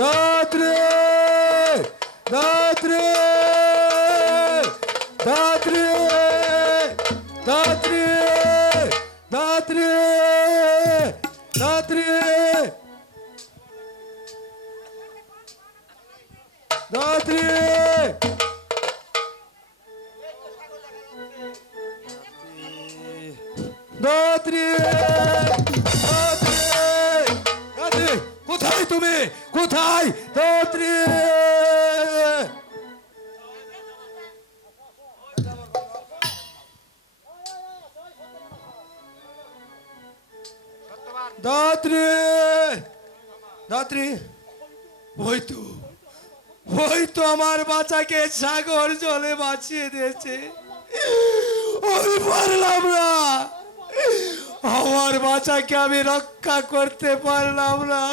দাত্রে দাত্রে দাত্রে দাত্রে দাত্রে দাত্রে দাত্রে দাত্রে দাত্রে কোথায় তুমি কোথায় দাত্রে দাত্রে দাত্রে ওই তো আমার বাচ্চাকে সাগর জলে বাঁচিয়ে দিয়েছে আমি পারলাম না আমার বাচ্চাকে আমি রক্ষা করতে পারলাম না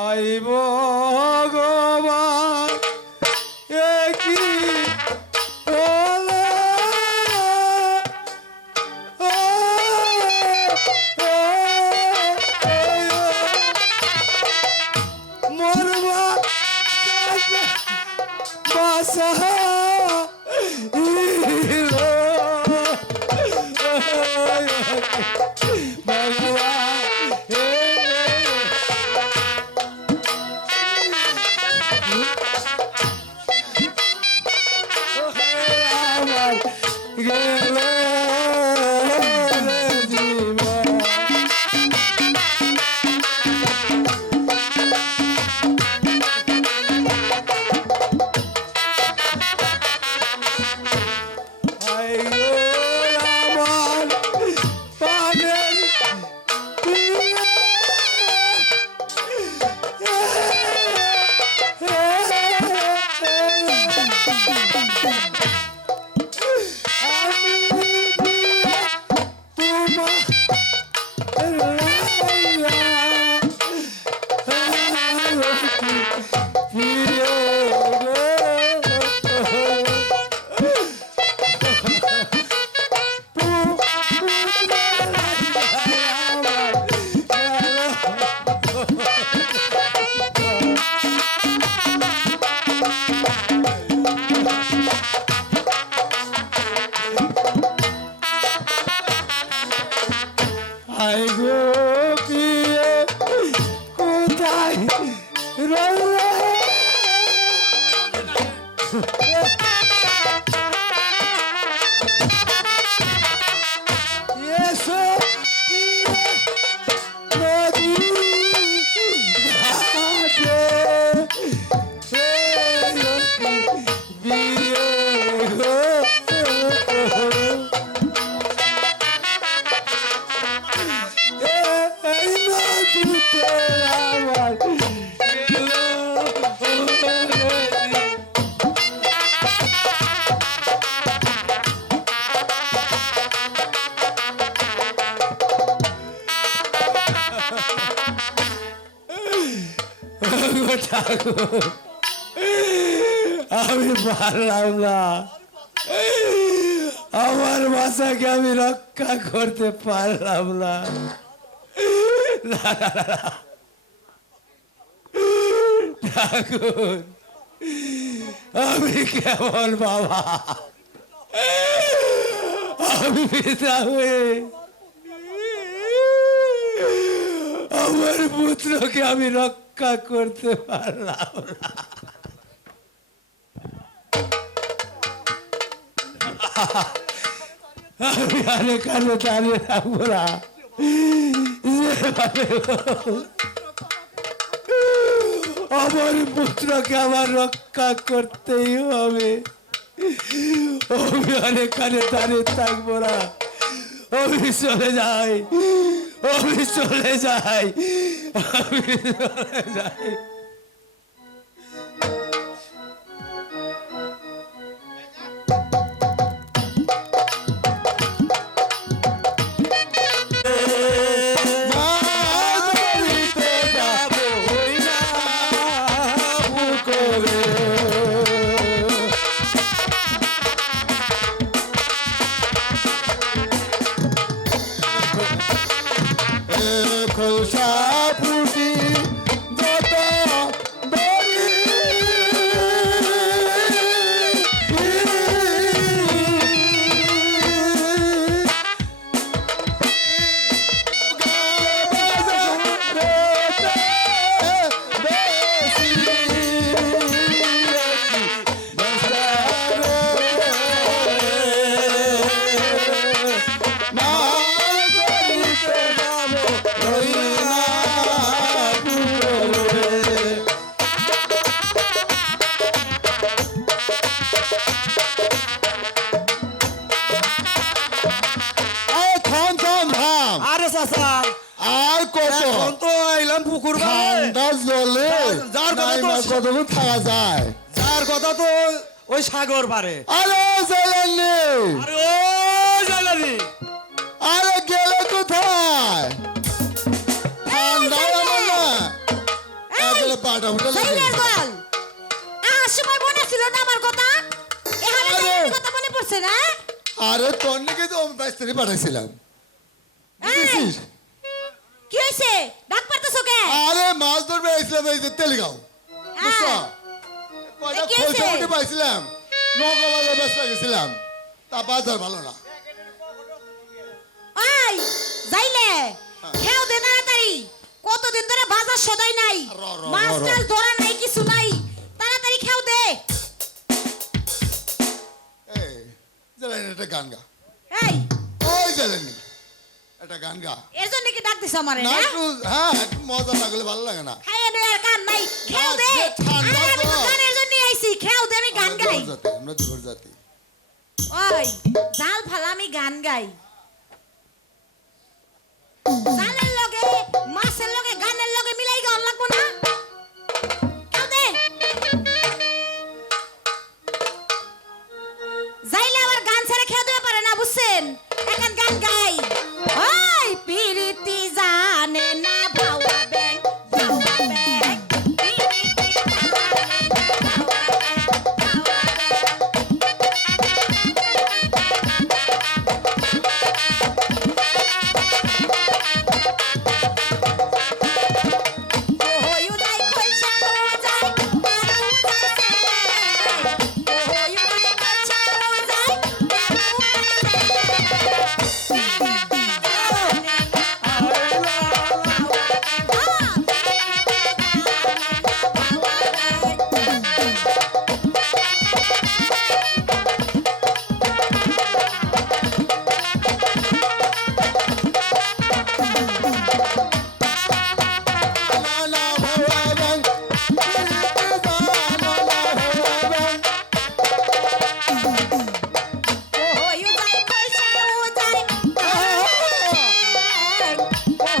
আই ভগবান একই আমি পারলাম না আমার বাচ্চাকে আমি রক্ষা করতে পারলাম না ঠাকুর আমি কেমন বাবা আমি পিতা হয়ে আমার পুত্রকে আমি রক্ষা করতে পারলাম না আমি আরে কানে দাঁড়িয়ে থাকবো না আমার পুত্রকে আমার রক্ষা করতেই হবে আমি আরে কানে দাঁড়িয়ে থাকবো না আমি চলে যাই আমি চলে যাই আমি চলে যাই খোলসা ফুটি যত বড়ি আরে চাচা আর কত এখন তো আইলাম পুকুর পাড়ে। ঠান্ডা জলে যার কথা তো- নাইমা কতক্ষণ থাকা যায় যার কথা তো ওই সাগর পারে। আরে জেলেননি আরে ও জানানি আরে গেলে কোথায় ঠান্ডা আমার না একলে পাটা উঠে সাইলের গোয়াল আর সময় মনে ছিল না আমার কথা এখানে আরে! সাইলের কথা মনে পড়ছে না আরে তোর নাকি তো আমি বাইস্তারি পাঠাইছিলাম এই! বুঝেছিস? কি হইছে ডাক পারতেছো কে আরে মাছ ধরবে আইছিলাম এই যে তেলগাঁও বুঝছো হ্যাঁ। কয়টা কি হয়েছে? খোলসা উঠে পাইছিলাম নৌকাবাজার ব্যস্ত গেছিলাম তা বাজার ভালো না ওই যাইলে খেও দে তাড়াতাড়ি কতদিন ধরে বাজার সদাই নাই র, র, মাছ র, র। টাল ধরা নাই কিছু নাই তাড়াতাড়ি খেও দে এই জেলেনি একটা গান গা এই ওই জেলেনি একটা গান গা এর জন্য কি ডাক দিছ আমারে না না একটু হ্যাঁ একটু মজা না করলে ভালো লাগে না খাইয়ে নে আর কান নাই খেও দে যে ঠান্ডা আরে আমি তো তো। গানের জন্য আইছি খেও দে আমি গান গাই আমরা দুপুর জাতি ওই জাল ফালা আমি গান গাই জালের লগে মাছের লগে গানের লগে মিলাই গান লাগবো না কেউ দে যাইলে আবার গান ছেড়ে খেয়ে দিতে পারে না বুঝছেন এখন গান গাই ওই পিরিতি জানে না ভাওয়া ব্যাং ভাওয়া ব্যাং পিরিতি জানে না ভাওয়া ব্যাং ভাওয়া ব্যাং ওই উদাই কইছা উদাই পারু উদাই ওই উদাই কইছা উদাই পারু না না ভাবা গান না ভাবা গান ওই উদাই কইছা উদাই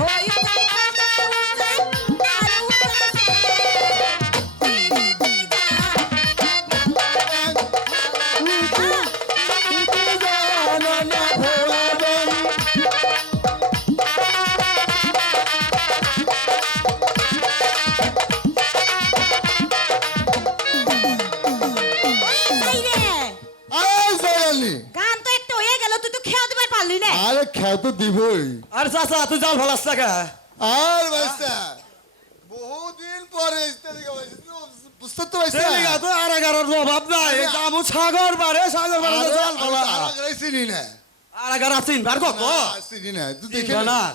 ওই উদাই কইছা উদাই পারু না না ভাবা গান উদাই রে আরে জেলেনি গান তো একটু হয়ে গেল তুই তো খেয়ে দিবার পারলি না আরে খেয়ে তো দিবই আরে চাচা তুই জাল ফালাস টাকা। আর বাইস্তা বহুদিন পরে তেলগাঁও আইছি বুঝতে তো পারছিস তেলিগা তো আর এগারোর অভাব নাই এই আমু সাগর পারে সাগর পারে তো জাল ফালা। চিনি না আর এগারো আছিন বার কত না, চিনি না তুই দেখে নে। জানার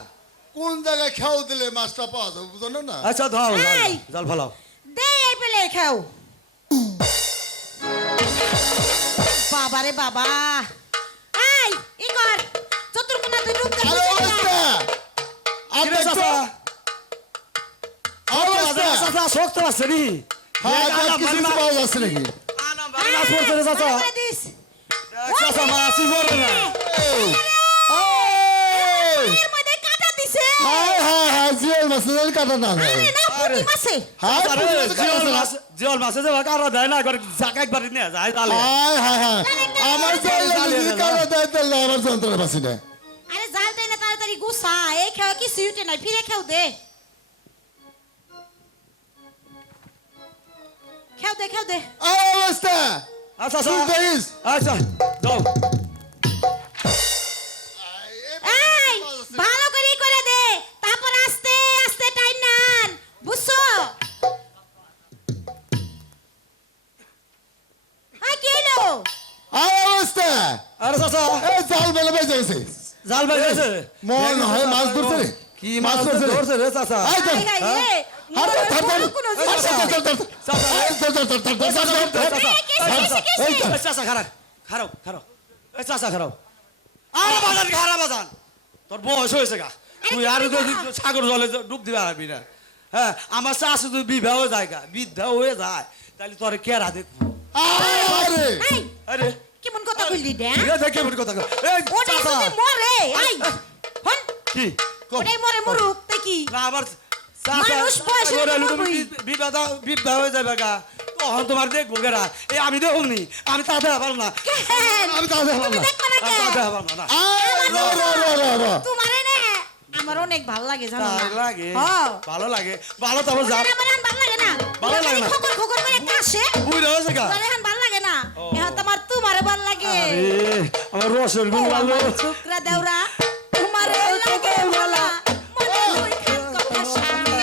কোন জায়গায় খেয়াও দিলে মাছটা পাওয়া যাবে বুঝলো না আচ্ছা ধর এই! জাল ফালাও। দে এই পেলে খাও বাবা রে বাবা এই ইগর চতুর্কোনা দুই রূপ আরে অবস্থা কিরে চাচা অবস্থা চাচা শক্ত আছে নি হ্যাঁ দেখ কিছু পাওয়া যাচ্ছে নাকি মাছ পড়ছে রে চাচা দিস চাচা মাছই পড়ে না এই! এর মধ্যে কাটা দিছে হায় হায় হায় জিয়াল মাছের কাটা না যায় আরে না পুঁটি মাছে হায় আরে পুঁটি মাছের কাটা জিওল না। মাছ জিওল মাছে যে কারা দেয় না একবার জাকা একবার নিয়ে যায় তাহলে হায় হায় হায় আমার জায়গা কাটা দেয় তাহলে আমার যন্ত্রণা পাচ্ছি না আরে জাল দেয় না তাড়াতাড়ি গুছা এই খাও কি সিউটে নাই ফিরে খাও দে খাও দে অবস্থা আচ্ছা তুই আচ্ছা দেখিস আচ্ছা যাও এই ভালো করে দে তারপর আস্তে গেছে জাল ভাই গেছে মন হয় মাছ ধরছে রে কি মাছ ধরছে রে চাচা আই ধর হাই হাই রে আরে ধর ধর কোনো চাচা খারাপ খারাপ খারাপ চাচা খারাপ আর বাজান খারাপ বাজান তোর বয়স হয়েছে গা তুই আর সাগর জলে ডুব দিবে পারবি না হ্যাঁ আমার চাষে তুই বিবাহ জায়গা বৃদ্ধা হয়ে যায় তাহলে তোর কেরা দেখবো আরে আরে কেমন কথা কইলি দে কেমন কথা এই ওটা চাচা যদি মরে আই হন কি ওটাই মরে মরুক তাই কি না আবার মানুষ বয়সে বিবাহ হয়ে যাবে গা তখন তোমার দেখবো গেরা এই আমি দেখুনি আমি তাতে পারবো না আমি তাতে পারবো না তাতে পারবো না তোমারে না আমার অনেক ভালো লাগে জানো না তাই লাগে হ্যাঁ ভালো লাগে ভালো তো আবার যা আমার ভালো লাগে না ভালো লাগে না। খকর খকর করে কাশে বুঝে হয়েছে গা তাহলে এখন ভালো লাগে না এখন তোমার তোমারে ভালো লাগে আরে আমার রসের গুণ ভালো শুক্রা দেওরা তোমারে লাগে ভালো মনে হই খান কথা শুনি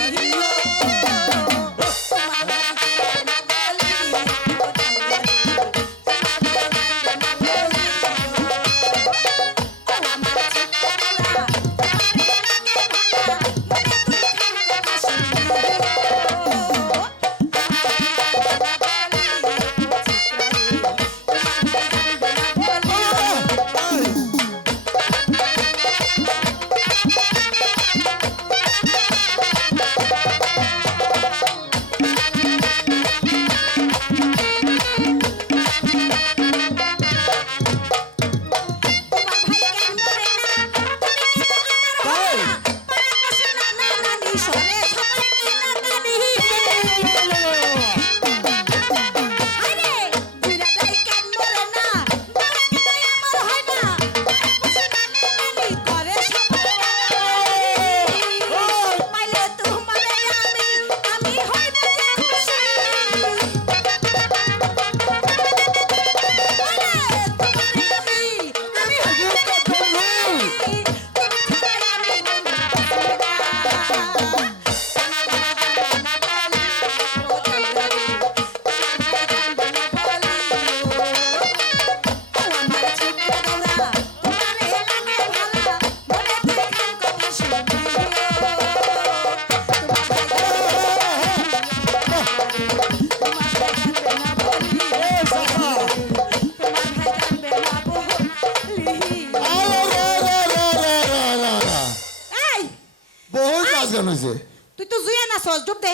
তুই তো জুয়া না সস ডুব দে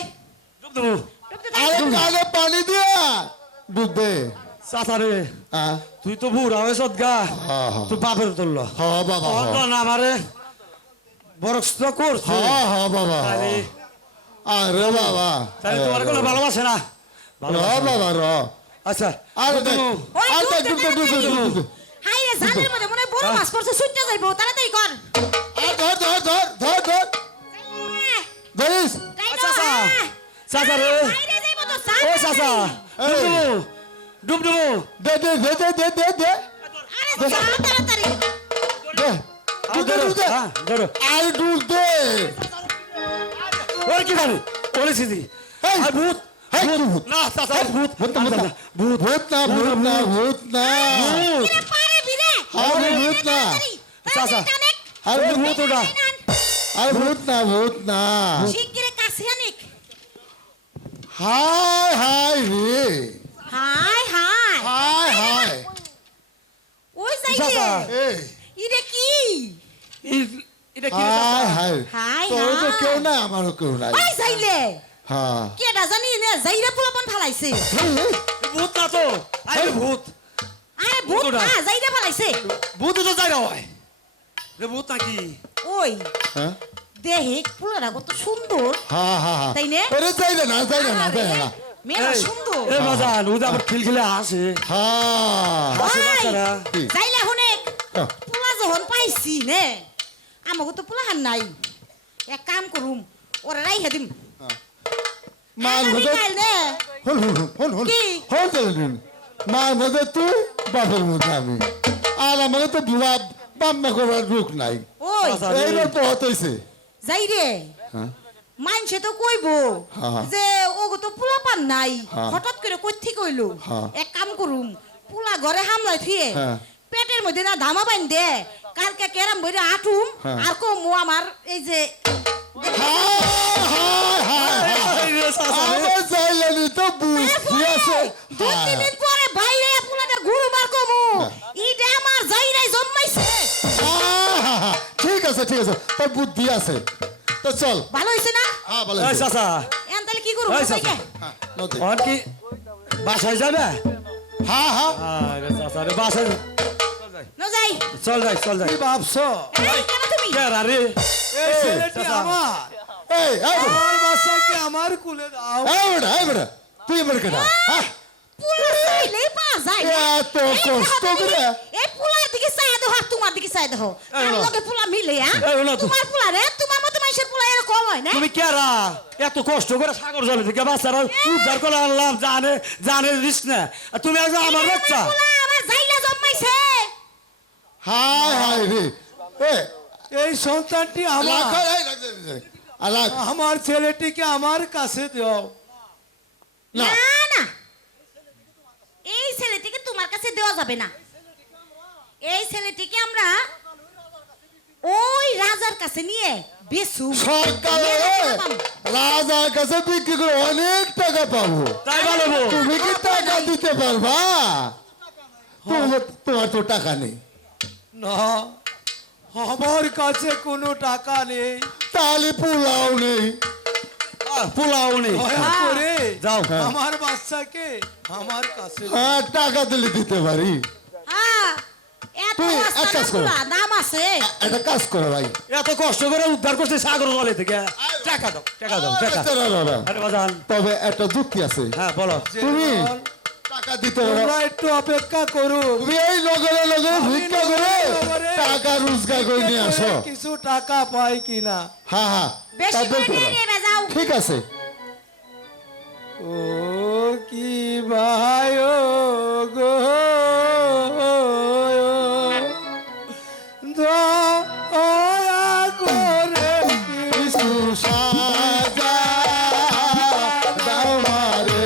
ডুব দে আরে কালে পানি দিয়া দুধ দে চাচা রে হ্যাঁ তুই তো বুড়া হয়েছ গা তুই বাপের তুলল বাবা না আমারে বরক্স করছে হ্যাঁ বাবা তাহলে আরে বাবা তাহলে তোমার কোনো ভালোবাসে না বাবা র আচ্ছা আরে দেখ ওই আরে দুধ দেখ দে, দুধ হাই রে জালের মধ্যে মনে হয় বড় মাছ পড়ছে সুইটা যাইবো তাড়াতাড়ি কর ধর ধরিস চাচা চাচা রে বাইরে যাইবো তো ও চাচা ডুব ডুবু দে আরে যা তাড়াতাড়ি দে ধরো আরে দুধ দে ওর কি জানি বলেছি দি এই আর ভূত এই ভূত না চাচা ভূত ভূত না কিরে পারে বিরে আরে ভূত না চাচা আরে ওই ভূত ওটা আরে ভূত না শিগগিরে কাছে আনিক হাই রে হাই ওই যাইছে চাচা এই ইরে কি এটা কি হাই হাই তোর তো কেউ না আমারও কেউ নাই ওই যাইলে হ্যাঁ কেডা জানি নে যাইরা পোলাপন ফালাইছে ভূত না তো আরে ভূত আরে ভূত না যাইরা ফালাইছে ভূত তো জায়গা হয় রে ভূত নাকি ওই হ্যাঁ দেহে পোলারা কত সুন্দর হ্যাঁ তাই না? আরে যাই না মেলা এই, সুন্দর এ বাজান ও আবার খিলখিলে আসে হ্যাঁ আসে বাচ্চারা কি? যাইলে হনেক হ্যাঁ। পোলা যখন পাইছি নে আমাকে তো পোলা হান নাই এক কাম করুম ওরা রাইখে দিম মার আগামী মধ্যে কাল নে হল কি? মার মধ্যে তুই বাপের মধ্যে আমি আর আমাকে তো বুড়া বাম্মা করার রুখ নাই ওই আচ্ছা। এইবার তো হতেছে যাই রে হ্যাঁ মানছে তো কইবো হ্যাঁ। যে ওগো তো পোলা পান নাই হ্যাঁ। হঠাৎ করে কই থেকে কইলো হ্যাঁ। এক কাম করুম পোলা ঘরে হামলায় থিয়ে হ্যাঁ। পেটের মধ্যে না ধামা বাইন দে কালকে কেরাম বইরে আটুম হ্যাঁ। আর কো মু আমার এই যে আমার চাইলেনি তো বুঝছি আছে দুই তিন দিন পরে বাইরে পুলাটা গুরু মার কো মু ইডা আমার যাইরাই জন্মাইছে ঠিক আছে তোর বুদ্ধি আছে তো চল ভালো হইছে না হ্যাঁ ভালো এই হয়েছে। চাচা এন তাহলে কি করব এই ভাইকে চাচা হ্যাঁ, নদী। ওর কি বাসায় যাবে হ্যাঁ হ্যাঁ আরে চাচা রে বাসায় ন যাই চল যাই কি ভাবছো এই কেন তুমি কে রে এই ছেলেটি চাচা। আমার এই আমার বাচ্চাকে আমার কুলে দাও বেটা তুই আমার কেটা হ্যাঁ পুলা চাইলেই পাওয়া যায় না। এত এই কষ্ট দেখো তুমি, করে। এই পুলার দিকে চাই দেখো আর তোমার দিকে চাই দেখো এই আর হলো। লগে পুলা মিলে হ্যাঁ এই হলো তো। তোমার পুলা রে তোমার মতো মানুষের পুলা এরকম হয় না তুমি কে এত কষ্ট করে সাগর জলে থেকে বাচ্চারা উদ্ধার করে আনলাম জানে দিস না আর তুমি একজন আমার বাচ্চা পুলা আমার যাইলা জন্মাইছে হায় রে এ এই সন্তানটি আমার আলাক আমার ছেলেটিকে আমার কাছে দাও না না না এই ছেলেটিকে তোমার কাছে দেওয়া যাবে না এই ছেলেটিকে আমরা ওই রাজার কাছে নিয়ে বেচু সরকারে রাজার কাছে বিক্রি করে অনেক টাকা পাবো তাই বলবো তুমি কি টাকা দিতে পারবা তোমার তো টাকা নেই না আমার কাছে কোনো টাকা নেই তাহলে পোলাও নেই পোলাও নেই দয়া করে যাও আমার বাচ্চাকে আমার কাছে দাও। হ্যাঁ টাকা দিলে দিতে পারি হ্যাঁ এত তুই এক রাস্তা কাজ করো। পুলা দাম আছে একটা কাজ করো ভাই এত কষ্ট করে উদ্ধার করছে সাগর জলে থেকে টাকা দাও টাকা আরে বাজান তবে একটা যুক্তি আছে হ্যাঁ বলো তুমি যেমন টাকা দিতে পারো তোমরা একটু অপেক্ষা করো তুমি এই লগরে ভিক্ষা করে টাকা রোজগার করে নিয়ে আসো কিছু টাকা পাই কিনা হ্যাঁ বেশি তা বের করে করো। নিয়ে যাও ঠিক আছে ও কি ভাই ও গো দয়া করে কিছু সাজা দাও মারে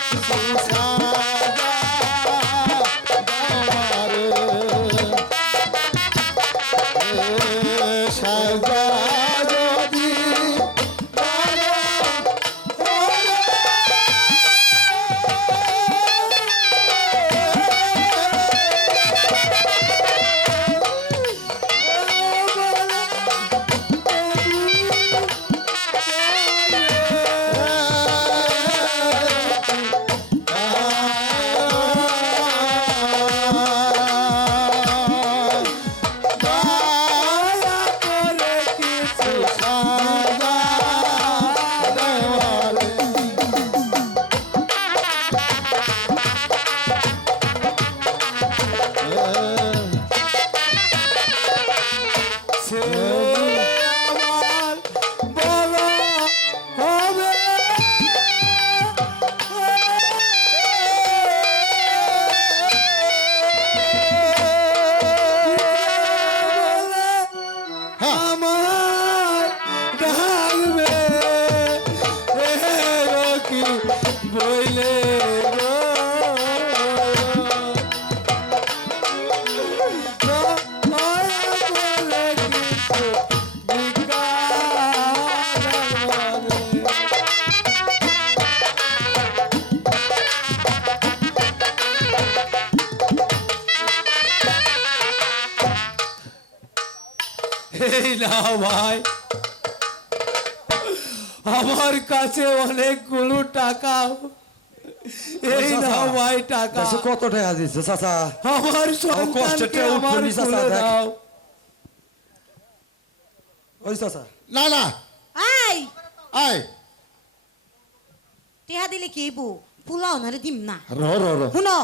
কিছু সাজা দাও মারে সাজা যদি আমার বলো হবে আমার ডাকবে কি বইলে গো এই নাও ভাই আমার কাছে অনেকগুলো টাকা এই নাও ভাই টাকা দেশে কত টাকা দিচ্ছে চাচা আমার কষ্টের সন্তানকে টাকা আমার উঠবনি চাচা, তুলে দেখ। দাও ওই চাচা না আই আয় টিহা দিলে কি বু পোলা ওনারে দিম না র শুনো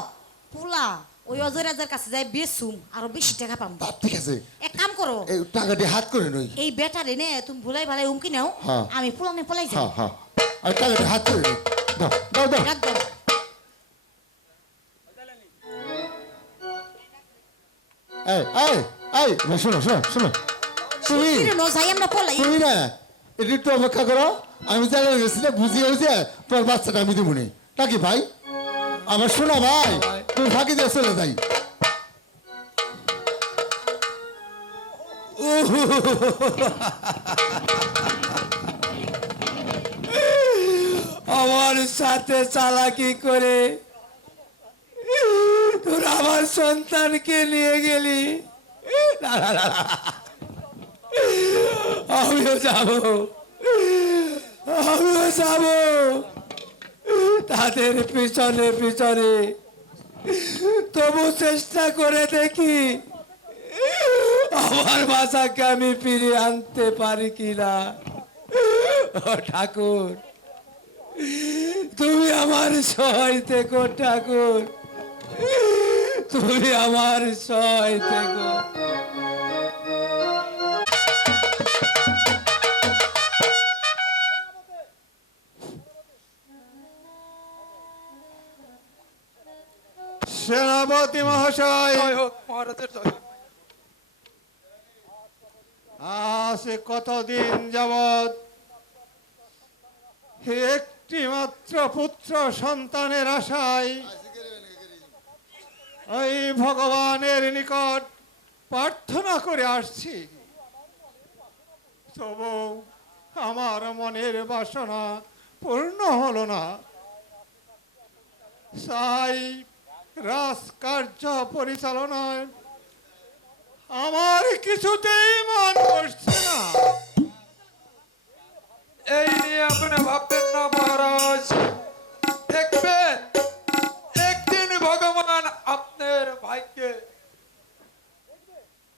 পোলা ওই অজয় রাজার কাছে যাই বেচুম আরো বেশি টাকা পাম তা ঠিক আছে এক কাম করো এই টাকাটি হাত করে নই এই বেটারে নে তুমি ভুলাই ভালাই উমকি নাও হ্যাঁ। আমি পোলা নে পলাই যাই হ্যাঁ আর টাকাটি হাত করে নই দাও রাখ দাও এই শোনো তুমি কিরে ন যাই আমরা পলাই তুমি না এটি একটু অপেক্ষা করো আমি জায়গা গেছি না বুঝিয়ে হয়েছে তোর বাচ্চাটা আমি দেবো নাকি ভাই আমার শোনা ভাই তুই ফাঁকি দিয়ে চলে যাই। আমার সাথে চালাকি করে তোর আমার সন্তানকে নিয়ে গেলি। না, না, না, না। আমিও যাব, আমিও যাব তাদের পিছনে পিছনে, তবু চেষ্টা করে দেখি আমার বাসাকে আমি ফিরিয়ে আনতে পারি কিনা। ও ঠাকুর, তুমি আমার সহায় থেকো ঠাকুর, তুমি আমার সহায় থেকো। সেনাপতি মহাশয়, আজ কতদিন যাবৎ একটি মাত্র পুত্র সন্তানের আশায় ওই ভগবানের নিকট প্রার্থনা করে আসছি, তবু আমার মনের বাসনা পূর্ণ হলো না। তাই রাজকার্য পরিচালনায় আমার কিছুতেই মন বসছে না। এই নিয়ে আপনি ভাববেন না মহারাজ, দেখবেন একদিন ভগবান আপনার ভাইকে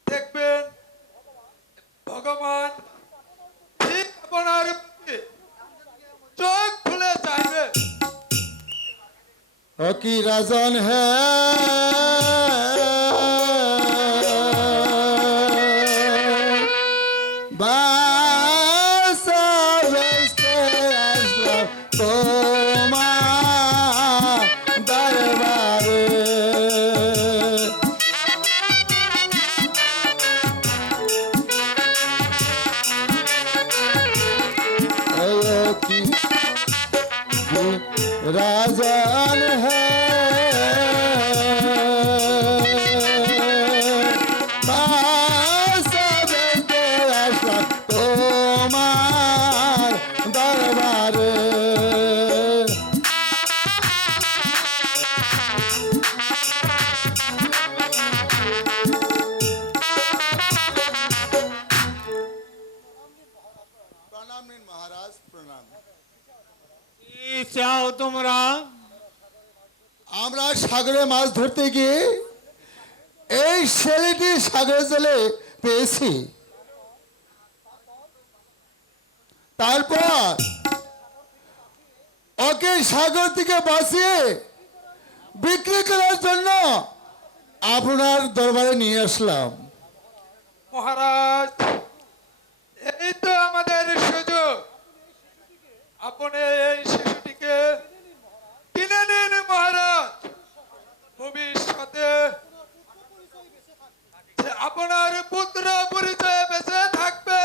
দেখবেন, ভগবান ঠিক আপনার প্রতি চোখ খুলে চাইবে। ও কি রাজন হ্যাঁ বাসা বেসতে আসলাম তোমার দরবারে। ও কি राजन है তোমার দরবারে। প্রণাম নিন মহারাজ, প্রণাম। কি চাও তোমরা? আমরা সাগরে মাছ ধরতে গিয়ে এই ছেলেটি সাগরে জলে পেয়েছি, তারপর ওকে সাগর থেকে বাঁচিয়ে বিক্রি করার জন্য আপনার দরবারে নিয়ে আসলাম। মহারাজ, এই তো আমাদের সুযোগ, আপনি এই শিশুটিকে কিনে নিন মহারাজ। ভবিষ্যতে যে আপনার পুত্র পরিচয় বেঁচে থাকবে।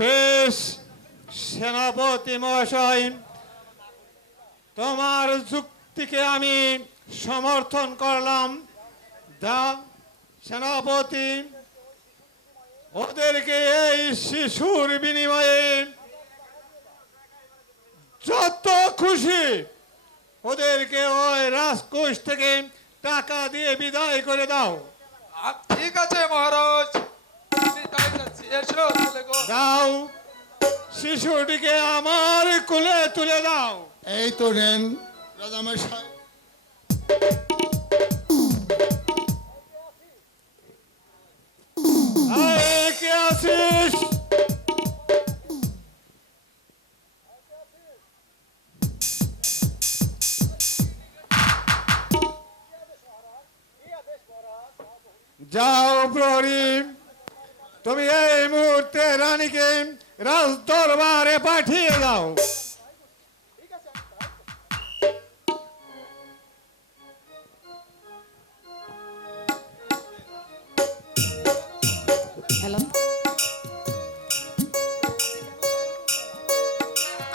বেশ সেনাপতি মহাশয়, তোমার যুক্তিকে আমি সমর্থন করলাম। দা সেনাপতি, ওদেরকে এই শিশুর বিনিময়ে যত খুশি ওদেরকে ওই রাজকোষ থেকে টাকা দিয়ে বিদায় করে দাও। ঠিক আছে মহারাজ, আমি তাই যাচ্ছি। এসো ছেলে গো। দাও, শিশুটিকে আমার কোলে তুলে দাও। এই তো নেন রাজামশাই। এই কে আছিস? যাও প্রহরী, তুমি এই মুহূর্তে রানীকে রাজ দরবারে পাঠিয়ে দাও। হ্যালো,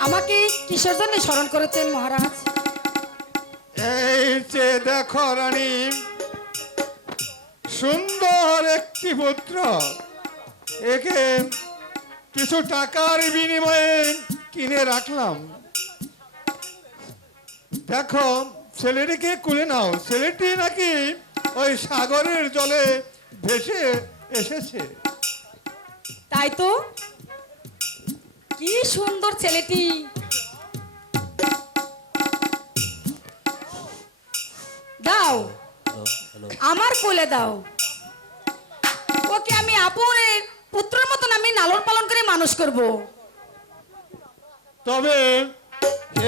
আমাকে কিসের জন্য স্মরণ করেছেন মহারাজ? এই যে দেখো রানী, সুন্দর একটি পুত্র, একে কিছু টাকার বিনিময়ে কিনে রাখলাম। দেখো ছেলেটিকে কুলে নাও, ছেলেটি নাকি ওই সাগরের জলে ভেসে এসেছে। তাই তো, কি সুন্দর ছেলেটি। দাও, আমার কোলে দাও। ওকে আমি আপনের পুত্রের মতন আমি লালন পালন করে মানুষ করব। তবে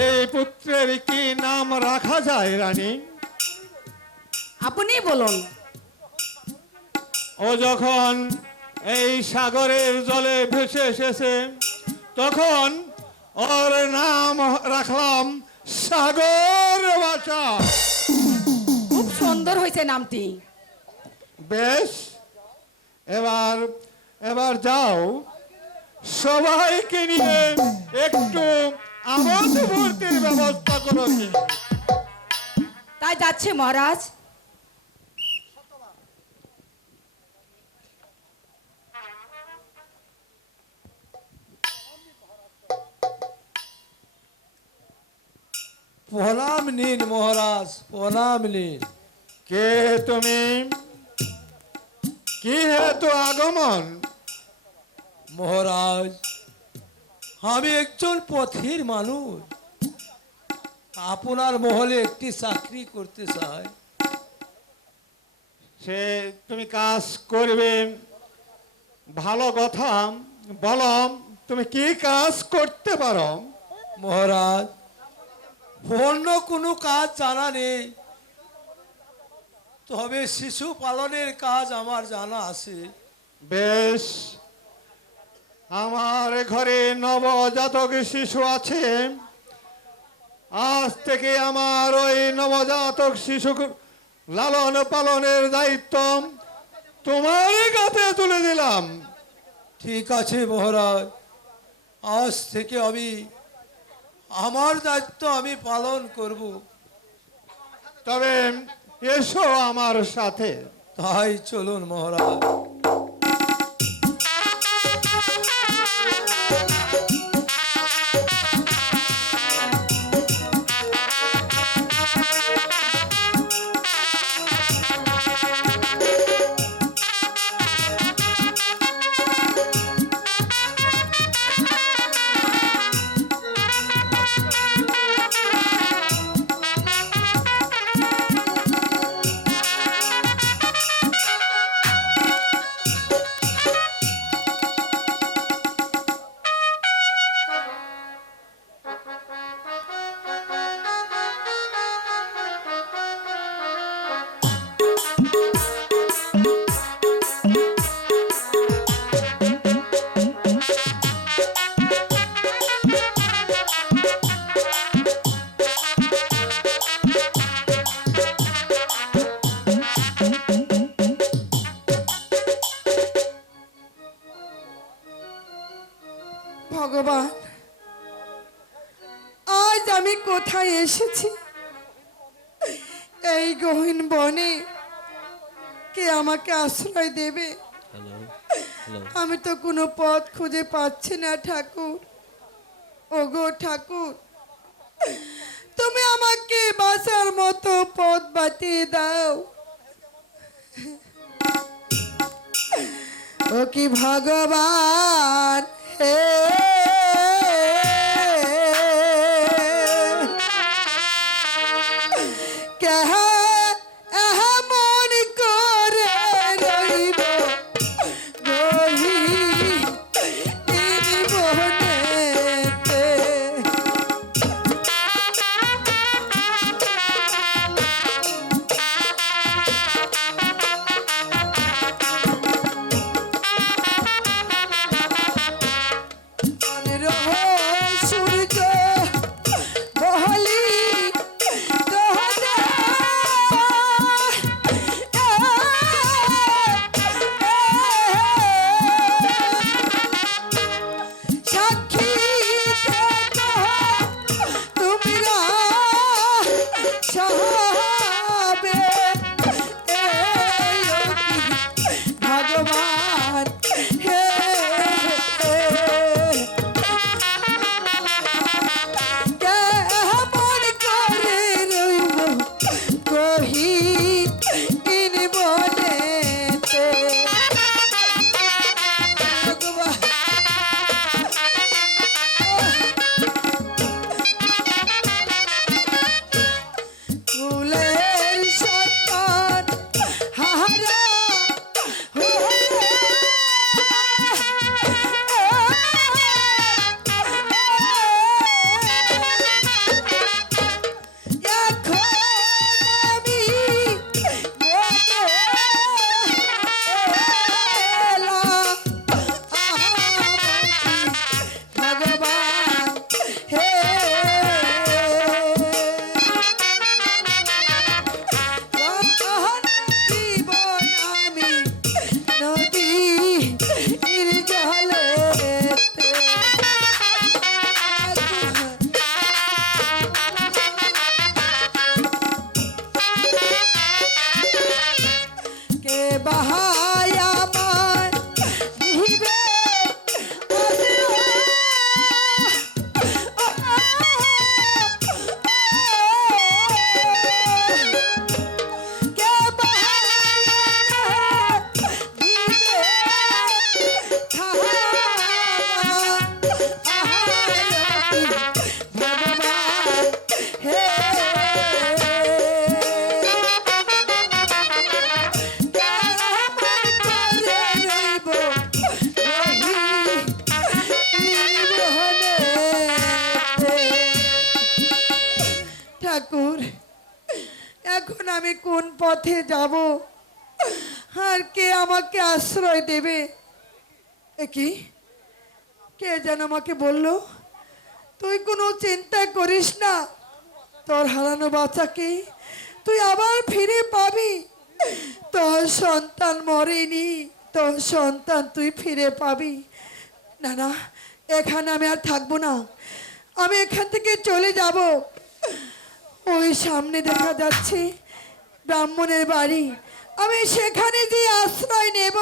এই পুত্রের কি নাম রাখা যায় রানী? আপনি বলুন। ও যখন এই সাগরের জলে ভেসে এসেছে, তখন ওর নাম রাখলাম সাগর বাছা। খুব সুন্দর হয়েছে নামটি। বেশ, এবার এবার যাও, সবাইকে নিয়ে একটু আমোদ মুহূর্তের ব্যবস্থা করো। তাই যাচ্ছে মহারাজ। প্রণাম নিন মহারাজ, প্রণাম নিন। কে তুমি? কি হেতু আগমন? মহারাজ, আমি একজন পথের মানুষ, আপনার মহলে একটি চাকরি করতে চাই। সে তুমি কাজ করবে, ভালো কথা, বলো তুমি কি কাজ করতে পারো? মহারাজ, অন্য কোনো কাজ জানা নেই, তবে শিশু পালনের কাজ আমার জানা আছে। বেশ, আমার ঘরে নবজাতক শিশু আছে। আজ থেকে আমার ওই নবজাতক শিশু লালন পালনের দায়িত্ব তোমার কাছে তুলে দিলাম। ঠিক আছে মহারাজ, আজ থেকে আমি আমার দায়িত্ব আমি পালন করব। তবে এসো আমার সাথে। তাই চলুন মহারাজ। ভগবান, আজ আমি কোথায় এসেছি? এই গহীন বনে কে আমাকে আশ্রয় দেবে? আমি তো কোনো পথ খুঁজে পাচ্ছি না ঠাকুর। ওগো ঠাকুর, তুমি আমাকে বাঁচার মতো পথ বাতিয়ে দাও। ও কি ভগবান, হে এমন করে রইব গহীন বনেতে। কোন পথে যাব আর কে আমাকে আশ্রয় দেবে? এ কি, কে যেন আমাকে বলল, তুই কোনো চিন্তা করিস না, তোর হারানো বাচ্চাকে তুই আবার ফিরে পাবি। তোর সন্তান মরেনি, তোর সন্তান তুই ফিরে পাবি। না না, এখানে আমি আর থাকবো না, আমি এখান থেকে চলে যাব। ওই সামনে দেখা যাচ্ছে ব্রাহ্মণের বাড়ি, আমি সেখানে যে আশ্রয় নেব,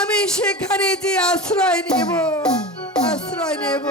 আমি সেখানে যে আশ্রয় নেব, আশ্রয় নেব।